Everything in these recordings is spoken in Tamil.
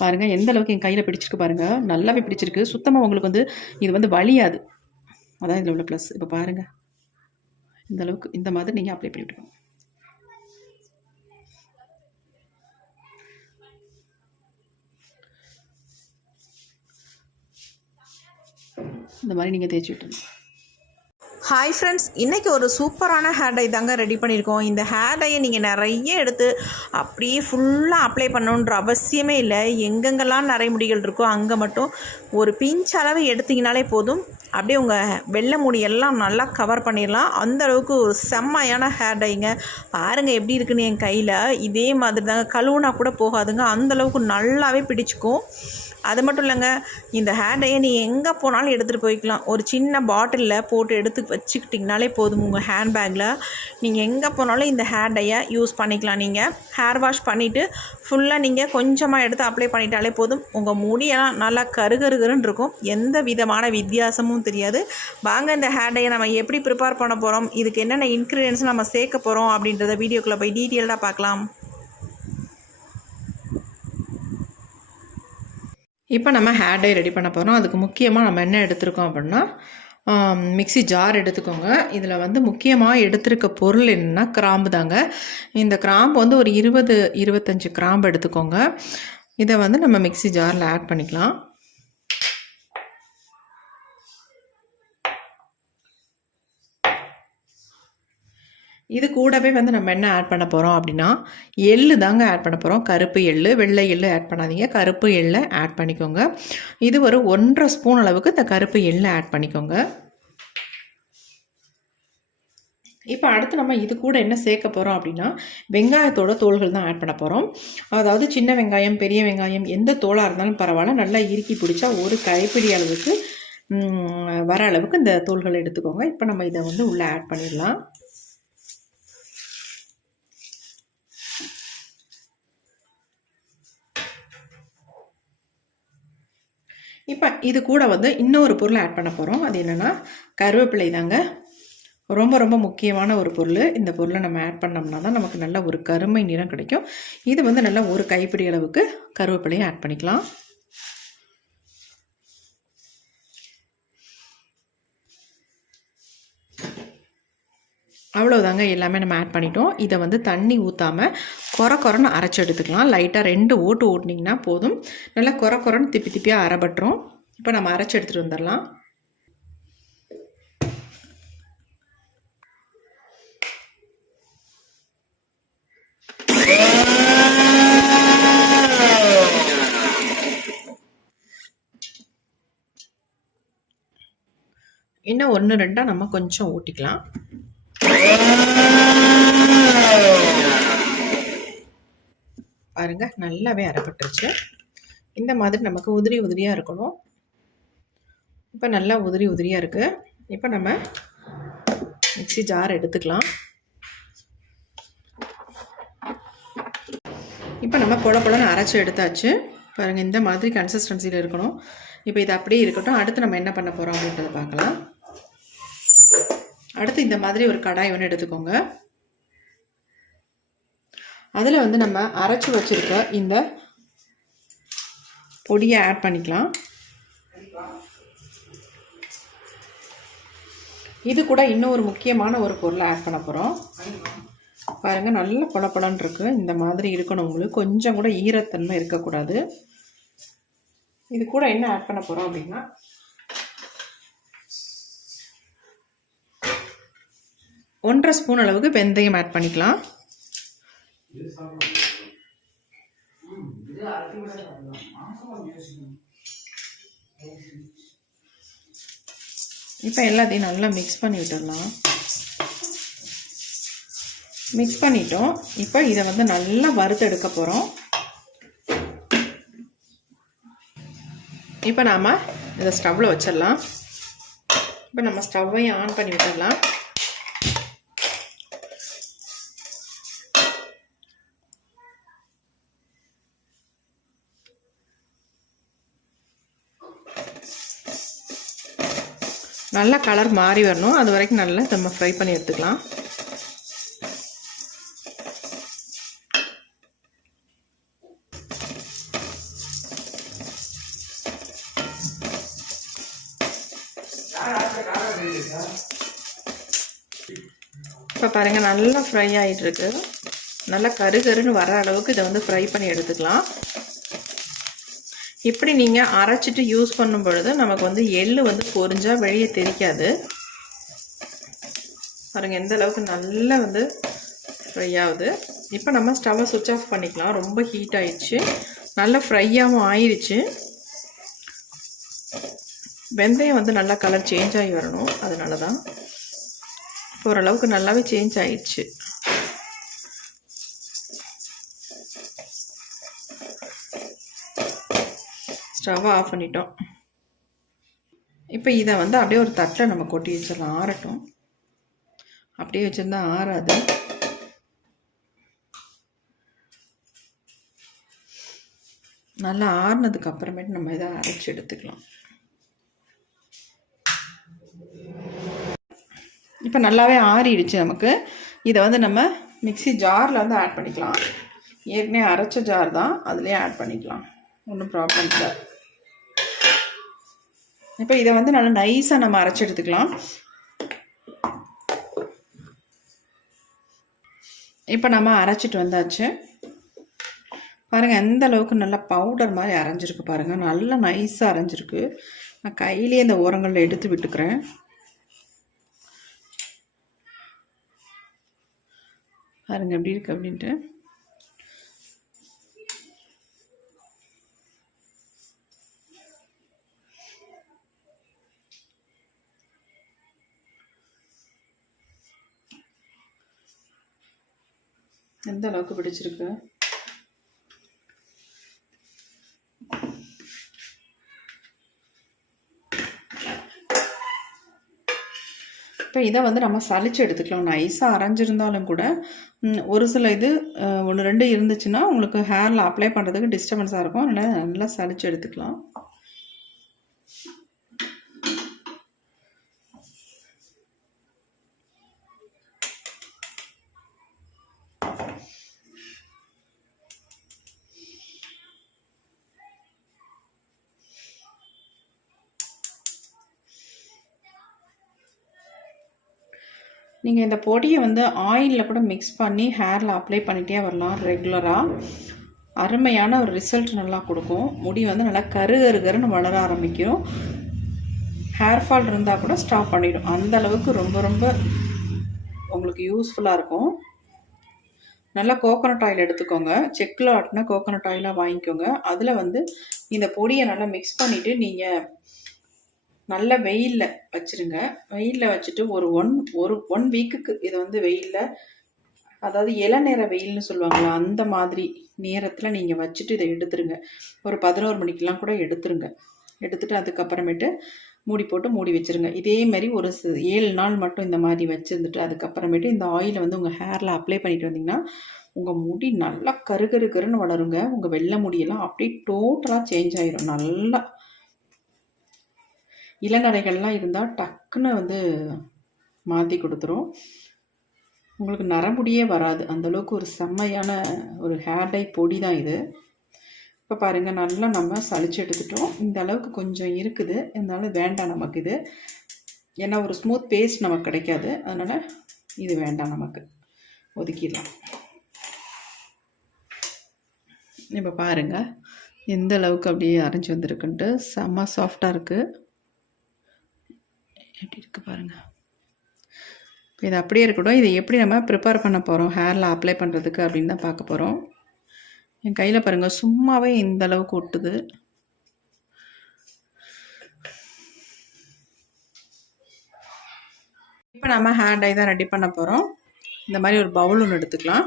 பாருங்கள் எந்த அளவுக்கு என் கையில் பிடிச்சிருக்கு பாருங்கள், நல்லாவே பிடிச்சிருக்கு. சுத்தமாக உங்களுக்கு வந்து இது வந்து வலியாது, அதான் இதில் உள்ள ப்ளஸ். இப்போ பாருங்கள் இந்த அளவுக்கு இந்த மாதிரி நீங்கள் அப்ளை பண்ணி விட்டுக்கணும். இந்த மாதிரி நீங்கள் தேய்ச்சி விட்டுருங்க. ஹாய் ஃப்ரெண்ட்ஸ், இன்றைக்கி ஒரு சூப்பரான ஹேர் டை தாங்க ரெடி பண்ணியிருக்கோம். இந்த ஹேர் டையை நீங்கள் நிறைய எடுத்து அப்படியே ஃபுல்லாக அப்ளை பண்ணணுன்ற அவசியமே இல்லை. எங்கெங்கெல்லாம் நரைமுடிகள் இருக்கோ அங்கே மட்டும் ஒரு பிஞ்ச் அளவு எடுத்திங்கனாலே போதும். அப்படியே உங்கள் வெள்ளை முடி எல்லாம் நல்லா கவர் பண்ணிடலாம். அந்தளவுக்கு ஒரு செம்மையான ஹேர் டைங்க. பாருங்கள் எப்படி இருக்குன்னு என் கையில். இதே மாதிரி தாங்க, கழுவுனா கூட போகாதுங்க, அந்தளவுக்கு நல்லாவே பிடிச்சிக்கும். அது மட்டும் இல்லைங்க, இந்த ஹேர் டையை நீங்கள் எங்கே போனாலும் எடுத்துகிட்டு போய்க்கலாம். ஒரு சின்ன பாட்டிலில் போட்டு எடுத்து வச்சுக்கிட்டிங்கனாலே போதும். உங்கள் ஹேண்ட் பேக்கில் நீங்கள் எங்கே போனாலும் இந்த ஹேர் டையை யூஸ் பண்ணிக்கலாம். நீங்கள் ஹேர் வாஷ் பண்ணிவிட்டு ஃபுல்லாக நீங்கள் கொஞ்சமாக எடுத்து அப்ளை பண்ணிட்டாலே போதும். உங்கள் முடியெல்லாம் நல்லா கருகருன்னு இருக்கும், எந்த விதமான வித்தியாசமும் தெரியாது. வாங்க இந்த ஹேர் டையை நம்ம எப்படி ப்ரிப்பேர் பண்ண போகிறோம், இதுக்கு என்னென்ன இன்க்ரீடியன்ஸ் நம்ம சேர்க்க போகிறோம் அப்படின்றத வீடியோக்குள்ளே போய் டீட்டெயில்டாக பார்க்கலாம். இப்போ நம்ம ஹேர் டை ரெடி பண்ண போகிறோம். அதுக்கு முக்கியமாக நம்ம என்ன எடுத்துருக்கோம் அப்படின்னா, மிக்ஸி ஜார் எடுத்துக்கோங்க. இதில் வந்து முக்கியமாக எடுத்துருக்க பொருள் என்னென்னா கிராம்பு தாங்க. இந்த கிராம்பு வந்து ஒரு 20-25 கிராம்பு எடுத்துக்கோங்க. இதை வந்து நம்ம மிக்ஸி ஜாரில் ஆட் பண்ணிக்கலாம். இது கூடவே வந்து நம்ம என்ன ஆட் பண்ண போகிறோம் அப்படின்னா, எள்ளு தாங்க ஆட் பண்ண போகிறோம். கருப்பு எள்ளு, வெள்ளை எள்ளு ஆட் பண்ணாதீங்க, கருப்பு எள்ளை ஆட் பண்ணிக்கோங்க. இது ஒரு 1.5 ஸ்பூன் அளவுக்கு இந்த கருப்பு எள்ளை ஆட் பண்ணிக்கோங்க. இப்போ அடுத்து நம்ம இது கூட என்ன சேர்க்க போகிறோம் அப்படின்னா, வெங்காயத்தோட தோள்கள் தான் ஆட் பண்ண போகிறோம். அதாவது சின்ன வெங்காயம், பெரிய வெங்காயம், எந்த தோளாக இருந்தாலும் பரவாயில்ல, நல்லா இறுக்கி பிடிச்சா ஒரு கைப்பிடி அளவுக்கு வர அளவுக்கு இந்த தோள்களை எடுத்துக்கோங்க. இப்போ நம்ம இதை வந்து உள்ளே ஆட் பண்ணிடலாம். இப்போ இது கூட வந்து இன்னொரு பொருள் ஆட் பண்ண போகிறோம். அது என்னென்னா கருவேப்பிலை தாங்க. ரொம்ப ரொம்ப முக்கியமான ஒரு பொருள். இந்த பொருளை நம்ம ஆட் பண்ணோம்னா தான் நமக்கு நல்ல ஒரு கருமை நிறம் கிடைக்கும். இது வந்து நல்லா ஒரு கைப்பிடி அளவுக்கு கருவேப்பிலையை ஆட் பண்ணிக்கலாம். அவ்வளோதாங்க, எல்லாமே நம்ம ஆட் பண்ணிட்டோம். இதை வந்து தண்ணி ஊற்றாமல் கொரன்னு அரைச்சி எடுத்துக்கலாம். லைட்டாக 2 ஓட்டு ஓட்டினீங்கன்னா போதும். நல்லா கொரன்னு திப்பியாக அரைபட்டுரும். இப்போ நம்ம அரைச்சி எடுத்துகிட்டு வந்துடலாம். இன்னும் 1-2 நம்ம கொஞ்சம் ஊட்டிக்கலாம். பாருங்க, நல்லாவே அரைப்பட்டுருச்சு. இந்த மாதிரி நமக்கு உதிரியாக இருக்கணும். இப்போ நல்லா உதிரியாக இருக்குது. இப்போ நம்ம மிக்ஸி ஜார் எடுத்துக்கலாம். இப்போ நம்ம பொலன்னு அரைச்சி எடுத்தாச்சு. பாருங்கள், இந்த மாதிரி கன்சிஸ்டன்சியில் இருக்கணும். இப்போ இது அப்படியே இருக்கட்டும். அடுத்து நம்ம என்ன பண்ண போகிறோம் அப்படின்றத பார்க்கலாம். அடுத்து இந்த மாதிரி ஒரு கடாய் ஒன்று எடுத்துக்கோங்க. அதில் வந்து நம்ம அரைச்சி வச்சுருக்க இந்த பொடியை ஆட் பண்ணிக்கலாம். இது கூட இன்னொரு முக்கியமான ஒரு பொருளை ஆட் பண்ண போகிறோம். பாருங்கள், நல்ல பொலன்னு இருக்குது. இந்த மாதிரி இருக்கணும். உங்களுக்கு கொஞ்சம் கூட ஈரத்தன்மை இருக்கக்கூடாது. இது கூட என்ன ஆட் பண்ண போகிறோம் அப்படின்னா, 1.5 ஸ்பூன் அளவுக்கு வெந்தயம் ஆட் பண்ணிக்கலாம். இப்போ எல்லாத்தையும் நல்லா மிக்ஸ் பண்ணி விட்டுடலாம். மிக்ஸ் பண்ணிட்டோம். இப்போ இதை வந்து நல்லா வறுத்து எடுக்க போகிறோம். இப்போ நாம் இதை ஸ்டவ்வில் வச்சிடலாம். இப்போ நம்ம ஸ்டவ்வையும் ஆன் பண்ணி விட்டுடலாம். நல்லா கலர் மாறி வரணும். அது வரைக்கும் நல்லா நம்ம ஃப்ரை பண்ணி எடுத்துக்கலாம். இப்போ பாருங்கள் நல்லா ஃப்ரை ஆகிட்டுருக்கு. நல்லா கருகருன்னு வர அளவுக்கு இதை வந்து ஃப்ரை பண்ணி எடுத்துக்கலாம். இப்படி நீங்கள் அரைச்சிட்டு யூஸ் பண்ணும் பொழுது நமக்கு வந்து எள்ளு வந்து பொரிஞ்சால் வெளியே தெரிக்காது. பாருங்கள் எந்த அளவுக்கு நல்லா வந்து ஃப்ரை ஆகுது. இப்போ நம்ம ஸ்டவ்வை சுவிட்ச் ஆஃப் பண்ணிக்கலாம். ரொம்ப ஹீட் ஆயிடுச்சு, நல்லா ஃப்ரையாகவும் ஆயிடுச்சு. வெந்தயம் வந்து நல்லா கலர் சேஞ்ச் ஆகி வரணும், அதனால தான். ஓரளவுக்கு நல்லாவே சேஞ்ச் ஆயிடுச்சு. ஸ்டவ்வை ஆஃப் பண்ணிட்டோம். இப்போ இதை வந்து அப்படியே ஒரு தட்டை நம்ம கொட்டி வச்சிடலாம், ஆறட்டும். அப்படியே வச்சுருந்தா ஆறாது. நல்லா ஆறுனதுக்கு அப்புறமேட்டு நம்ம இதை அரைச்சி எடுத்துக்கலாம். இப்போ நல்லாவே ஆறிடுச்சு நமக்கு. இதை வந்து நம்ம மிக்ஸி ஜாரில் வந்து ஆட் பண்ணிக்கலாம். ஏற்கனவே அரைச்ச ஜார் தான், அதுலேயே ஆட் பண்ணிக்கலாம், ஒன்றும் ப்ராப்ளம் இல்லை. இப்போ இதை வந்து நல்லா நைஸாக நம்ம அரைச்சி எடுத்துக்கலாம். இப்போ நம்ம அரைச்சிட்டு வந்தாச்சு. பாருங்கள் எந்த அளவுக்கு நல்லா பவுடர் மாதிரி அரைஞ்சிருக்கு பாருங்கள், நல்லா நைஸாக அரைஞ்சிருக்கு. நான் கையிலேயே இந்த ஓரங்களில் எடுத்து விட்டுக்கிறேன். பாருங்கள் எப்படி இருக்குது அப்படின்ட்டு. எந்த அளவுக்கு பிடிச்சிருக்கு. இப்போ இதை வந்து நம்ம சளிச்சு எடுத்துக்கலாம். நைஸாக அரைஞ்சிருந்தாலும் கூட ஒரு சில இது 1-2 இருந்துச்சுன்னா உங்களுக்கு ஹேரில் அப்ளை பண்ணுறதுக்கு டிஸ்டர்பன்ஸாக இருக்கும். அதனால் நல்லா சளிச்சு எடுத்துக்கலாம். நீங்கள் இந்த பொடியை வந்து ஆயிலில் கூட மிக்ஸ் பண்ணி ஹேரில் அப்ளை பண்ணிகிட்டே வரலாம் ரெகுலராக. அருமையான ஒரு ரிசல்ட் நல்லா கொடுக்கும். முடி வந்து நல்லா கருகருன்னு வளர ஆரம்பிக்கும். ஹேர் ஃபால் இருந்தால் கூட ஸ்டாப் பண்ணிடும். அந்த அளவுக்கு ரொம்ப ரொம்ப உங்களுக்கு யூஸ்ஃபுல்லாக இருக்கும். நல்லா கோகோனட் ஆயில் எடுத்துக்கோங்க. செக்கில் ஆட்டினா கோகோனட் ஆயிலாக வாங்கிக்கோங்க. அதில் வந்து இந்த பொடியை நல்லா மிக்ஸ் பண்ணிவிட்டு நீங்கள் நல்ல வெயிலில் வச்சுருங்க. வெயிலில் வச்சுட்டு ஒரு ஒன் வீக்குக்கு இதை வந்து வெயிலில், அதாவது இளநேர வெயில்னு சொல்லுவாங்களா, அந்த மாதிரி நேரத்தில் நீங்கள் வச்சுட்டு இதை எடுத்துருங்க. ஒரு 11 மணிக்கெலாம் கூட எடுத்துருங்க. எடுத்துகிட்டு அதுக்கப்புறமேட்டு மூடி போட்டு மூடி வச்சுருங்க. இதேமாரி ஒரு 7 நாள் மட்டும் இந்த மாதிரி வச்சுருந்துட்டு அதுக்கப்புறமேட்டு இந்த ஆயிலை வந்து உங்கள் ஹேரில் அப்ளை பண்ணிட்டு வந்தீங்கன்னா உங்கள் முடி நல்லா கருகருன்னு வளருங்க. உங்கள் வெள்ளை முடியெல்லாம் அப்படியே டோட்டலாக சேஞ்ச் ஆயிரும். நல்லா இளநரைகள்லாம் இருந்தால் டக்குன்னு வந்து மாற்றி கொடுத்துரும். உங்களுக்கு நரமுடியே வராது. அந்தளவுக்கு ஒரு செம்மையான ஒரு ஹேர் டை பொடி தான் இது. இப்போ பாருங்கள் நல்லா நம்ம சளிச்சு எடுத்துட்டோம். இந்த அளவுக்கு கொஞ்சம் இருக்குது, இருந்தாலும் வேண்டாம் நமக்கு இது. ஏன்னா ஒரு ஸ்மூத் பேஸ்ட் நமக்கு கிடைக்காது, அதனால் இது வேண்டாம், நமக்கு ஒதுக்கிடலாம். இப்போ பாருங்கள் எந்த அளவுக்கு அப்படியே அரைஞ்சி வந்திருக்குன்ட்டு. செம்ம சாஃப்டாக இருக்குது. எப்படி இருக்குது பாருங்கள். இப்போ இது அப்படியே இருக்கட்டும். இதை எப்படி நம்ம ப்ரிப்பேர் பண்ண போகிறோம் ஹேரில் அப்ளை பண்ணுறதுக்கு அப்படின்னு தான் பார்க்க போகிறோம். என் கையில் பாருங்கள் சும்மாவே இந்த அளவுக்கு ஒட்டுது. இப்போ நம்ம ஹேர் டை தான் ரெடி பண்ண போகிறோம். இந்த மாதிரி ஒரு பவுல் ஒன்று எடுத்துக்கலாம்.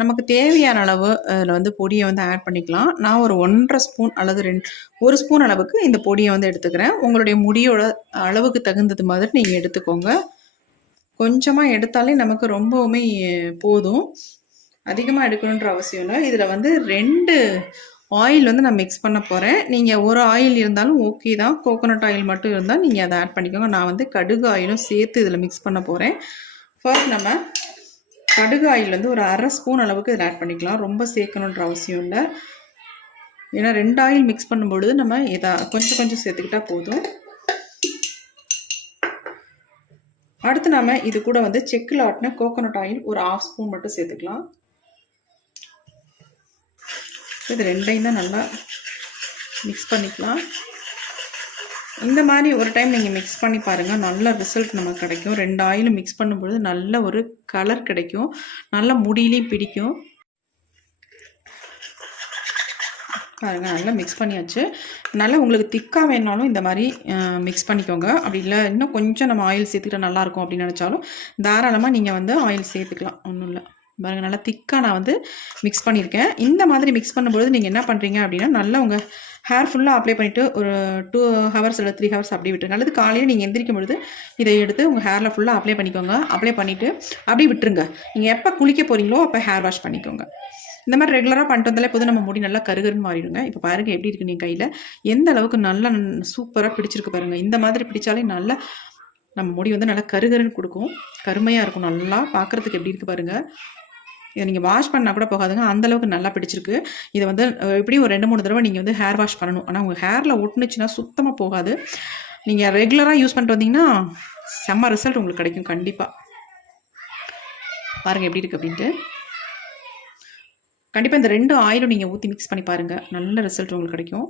நமக்கு தேவையான அளவு அதில் வந்து பொடியை வந்து ஆட் பண்ணிக்கலாம். நான் ஒரு 1.5 ஸ்பூன் அல்லது 1 ஸ்பூன் அளவுக்கு இந்த பொடியை வந்து எடுத்துக்கிறேன். உங்களுடைய முடியோட அளவுக்கு தகுந்தது மாதிரி நீங்கள் எடுத்துக்கோங்க. கொஞ்சமாக எடுத்தாலே நமக்கு ரொம்பவுமே போதும், அதிகமாக எடுக்கணுன்ற அவசியம் இல்லை. இதில் வந்து 2 ஆயில் வந்து நான் மிக்ஸ் பண்ண போகிறேன். நீங்கள் ஒரு ஆயில் இருந்தாலும் ஓகே தான். கோகோனட் ஆயில் மட்டும் இருந்தால் நீங்கள் அதை ஆட் பண்ணிக்கோங்க. நான் வந்து கடுகு ஆயிலும் சேர்த்து இதில் மிக்ஸ் பண்ண போகிறேன். ஃபர்ஸ்ட் நம்ம கடுகு ஆயில் வந்து ஒரு 1/2 ஸ்பூன் அளவுக்கு இதில் ஆட் பண்ணிக்கலாம். ரொம்ப சேர்க்கணுன்ற அவசியம் இல்லை. ஏன்னா 2 ஆயில் மிக்ஸ் பண்ணும்பொழுது நம்ம இதை கொஞ்சம் சேர்த்துக்கிட்டால் போதும். அடுத்து நாம இது கூட வந்து செக்கில் ஆட்டின கோகோனட் ஆயில் ஒரு 1/2 ஸ்பூன் மட்டும் சேர்த்துக்கலாம். இது ரெண்டையும் தான் நல்லா மிக்ஸ் பண்ணிக்கலாம். இந்த மாதிரி ஒரு டைம் நீங்கள் மிக்ஸ் பண்ணி பாருங்கள், நல்ல ரிசல்ட் நமக்கு கிடைக்கும். 2 ஆயிலும் மிக்ஸ் பண்ணும்பொழுது நல்ல ஒரு கலர் கிடைக்கும், நல்ல முடியிலையும் பிடிக்கும். பாருங்கள், நல்லா மிக்ஸ் பண்ணியாச்சு. நல்லா உங்களுக்கு திக்காக வேணாலும் இந்த மாதிரி மிக்ஸ் பண்ணிக்கோங்க. அப்படி இல்லை இன்னும் கொஞ்சம் நம்ம ஆயில் சேர்த்துக்கிட்டா நல்லாயிருக்கும் அப்படின்னு நினச்சாலும் தாராளமாக நீங்கள் வந்து ஆயில் சேர்த்துக்கலாம், ஒன்றும் இல்லை. பாருங்கள், நல்லா திக்காக நான் வந்து மிக்ஸ் பண்ணியிருக்கேன். இந்த மாதிரி மிக்ஸ் பண்ணும்பொழுது நீங்கள் என்ன பண்ணுறீங்க அப்படின்னா, நல்லா உங்கள் ஹேர் ஃபுல்லாக அப்ளை பண்ணிவிட்டு ஒரு 2 ஹவர்ஸ் இல்லை 3 ஹவர்ஸ் அப்படியே விட்டுருங்க. அல்லது காலையில் நீங்கள் எந்திரிக்கும் பொழுது இதை எடுத்து உங்கள் ஹேரில் ஃபுல்லாக அப்ளை பண்ணிக்கோங்க. அப்ளை பண்ணிவிட்டு அப்படியே விட்டுருங்க. நீங்கள் எப்போ குளிக்க போகிறீங்களோ அப்போ ஹேர் வாஷ் பண்ணிக்கோங்க. இந்த மாதிரி ரெகுலராக பண்ணிட்டு வந்தாலே போதும், நம்ம முடி நல்லா கருகருன்னு மாறிடுங்க. இப்போ பாருங்கள் எப்படி இருக்குது நீங்கள் கையில் எந்த அளவுக்கு நல்லா சூப்பராக பிடிச்சிருக்கு பாருங்கள். இந்த மாதிரி பிடிச்சாலே நல்லா நம்ம முடி வந்து நல்லா கருகருன்னு கொடுக்கும், கருமையாக இருக்கும். நல்லா பார்க்குறதுக்கு எப்படி இருக்குது பாருங்கள். இதை நீங்கள் வாஷ் பண்ணால் கூட போகாதுங்க, அந்தளவுக்கு நல்லா பிடிச்சிருக்கு. இதை வந்து எப்படியும் ஒரு 2-3 தடவை நீங்கள் வந்து ஹேர் வாஷ் பண்ணணும். ஆனால் உங்கள் ஹேரில் ஒட்டுனுச்சுன்னா சுத்தமாக போகாது. நீங்கள் ரெகுலராக யூஸ் பண்ணிட்டு வந்தீங்கன்னா செம்ம ரிசல்ட் உங்களுக்கு கிடைக்கும் கண்டிப்பாக. பாருங்கள் எப்படி இருக்குது அப்படின்ட்டு. கண்டிப்பாக இந்த 2 ஆயிலும் நீங்கள் ஊற்றி மிக்ஸ் பண்ணி பாருங்கள், நல்ல ரிசல்ட் உங்களுக்கு கிடைக்கும்.